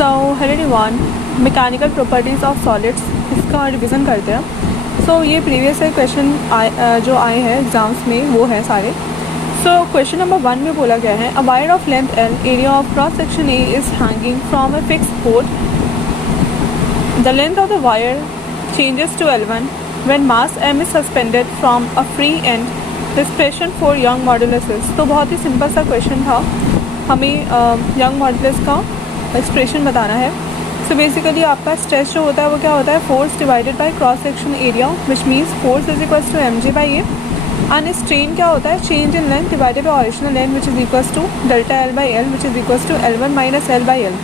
So hello everyone, mechanical properties of solids इसका revision करते हैं. सो ये प्रीवियस क्वेश्चन जो आए हैं एग्जाम्स में वो है सारे. सो क्वेश्चन नंबर 1 में बोला गया है, a wire of length L, area of cross section A is hanging from a fixed port. The length of the wire changes to L1 when mass m is suspended from a free end. The expression for Young modulus is. तो बहुत ही simple सा question था, हमें young modulus का expression बताना है. So basically आपका stress जो होता है वो क्या होता है, force divided by cross section area, which means force is equals to mg by A. And strain क्या होता है, change in length divided by original length which is equals to delta L by L which is equals to L1 minus L by L.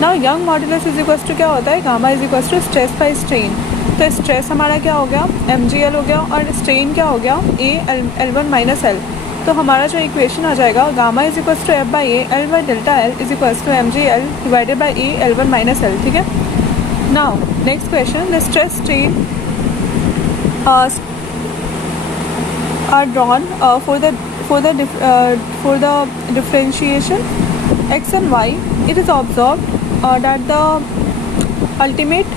Now Young modulus is equals to क्या होता है, gamma is equals to stress by strain. तो stress हमारा क्या हो गया, mgl हो गया, और स्ट्रेन क्या हो गया, L1 माइनस एल. तो हमारा जो इक्वेशन आ जाएगा, gamma is equals to F by A, L by delta L is equals to mgl divided by A L1 minus L. ठीक है. Now next question, the stress strain are drawn for the differentiation x and y. It is observed that the ultimate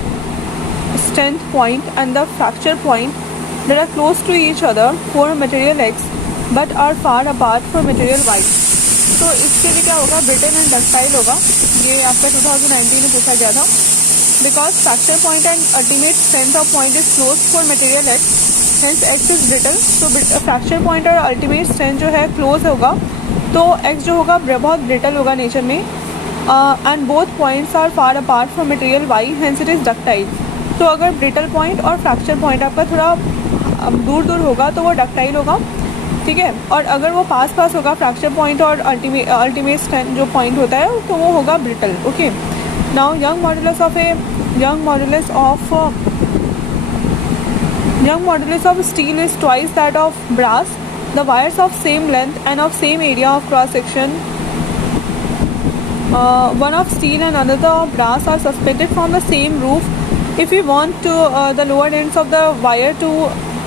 strength point and the fracture point that are close to each other for material x but are far apart for material y. तो इसके लिए क्या होगा, brittle and ductile होगा. ये आपका 2019 में पूछा गया था. Because fracture point and ultimate strength of point is close for material x, hence x is brittle. तो फ्रैक्चर पॉइंट और अल्टीमेट स्ट्रेंथ जो है क्लोज होगा, तो एक्स जो होगा बहुत ब्रिटल होगा नेचर में. And both points are far apart from material Y, hence it is ductile. तो अगर ब्रिटल पॉइंट और फ्रैक्चर पॉइंट आपका थोड़ा दूर दूर होगा तो वो डक्टाइल होगा. ठीक है. और अगर वो पास पास होगा, फ्रैक्चर पॉइंट और अल्टीमेट स्ट्रेंथ जो पॉइंट होता है, तो वो होगा brittle. Okay. Now Young modulus of steel is twice that of brass. The wires of same length and of same area of cross section, one of steel and another of brass are suspended from the same roof. If we want the lower ends of the wire to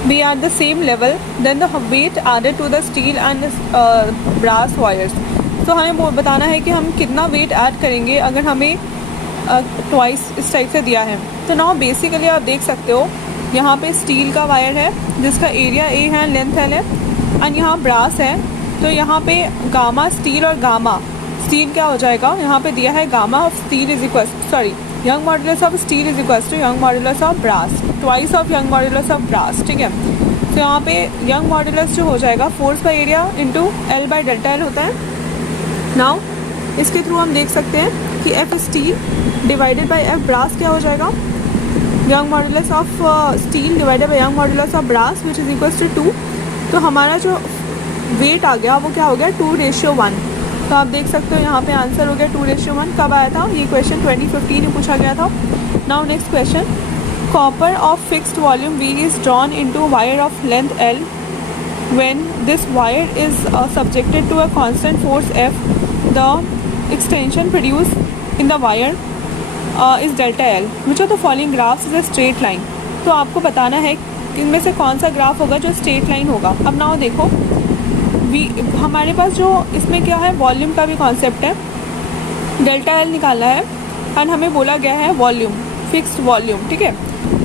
be at the same level, then the weight added to the steel and brass wires. तो हमें बताना है कि हम कितना wait add करेंगे अगर हमें ट्वाइस इस टाइप से दिया है. तो नाउ बेसिकली आप देख सकते हो, यहाँ पे स्टील का वायर है जिसका एरिया ए है, लेंथ एल है, एंड यहाँ ब्रास है. तो यहाँ पे गामा स्टील और गामा स्टील क्या हो जाएगा, यहाँ पे दिया है gamma of steel is equal, sorry, Young modulus of steel is equal to Young modulus of brass, twice of Young modulus of brass. ठीक है. तो यहाँ पे यंग मॉडुलस जो हो जाएगा, force by area into L by delta L होता है. नाउ इसके थ्रू हम देख सकते हैं कि F steel divided by F brass क्या हो जाएगा, Young modulus of steel divided by Young modulus of brass which is equal to 2. तो हमारा जो वेट आ गया वो क्या हो गया, 2:1. तो आप देख सकते हो यहाँ पे आंसर हो गया 2:1. कब आया था ये क्वेश्चन, 2015 में पूछा गया था. Now next question, copper of fixed volume V is drawn into wire of length L. When this wire is subjected to a constant force F, the extension produce in the wire is delta L. Which of the following graphs is a straight line. तो आपको बताना है कि इनमें से कौन सा graph होगा जो स्ट्रेट लाइन होगा. अब नाउ देखो, हमारे पास जो इसमें क्या है, वॉल्यूम का भी कॉन्सेप्ट है, डेल्टा एल निकालना है, एंड हमें बोला गया है वॉल्यूम, फिक्स्ड वॉल्यूम. ठीक है.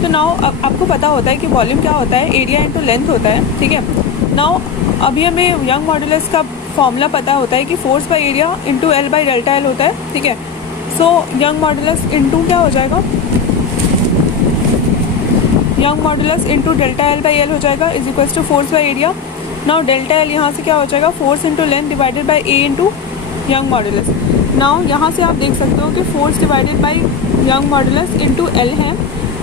तो नाउ आपको पता होता है कि वॉल्यूम क्या होता है, एरिया इंटू लेंथ होता है. ठीक है. नाउ अभी हमें यंग मॉडुलस का फॉर्मूला पता होता है कि force by area into L by delta L होता है. ठीक है. सो यंग मॉडुलस इंटू क्या हो जाएगा, Young modulus into delta L by L हो जाएगा is equals to force by area. Now delta L यहाँ से क्या हो जाएगा, force into length divided by A into Young modulus. Now यहाँ से आप देख सकते हो कि force divided by Young modulus into L है,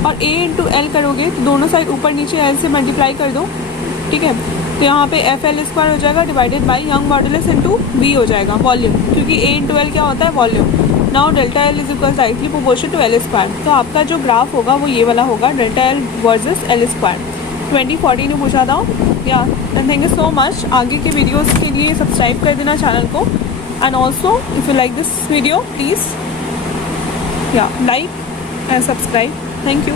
और ए इंटू एल करोगे तो दोनों साइड ऊपर नीचे एल से मल्टीप्लाई कर दो. ठीक है. तो यहाँ पे एफ एल स्क्वायर हो जाएगा divided by Young modulus into V हो जाएगा, वॉल्यूम, क्योंकि ए इंटू एल क्या होता है, volume. Now delta L is equal directly proportional to L square. तो आपका जो ग्राफ होगा वो ये वाला होगा, delta L versus L square. 2014 में पूछा था. या थैंक यू सो मच. आगे के वीडियोस के लिए सब्सक्राइब कर देना चैनल को, and also if you like this video please या like and subscribe. Thank you.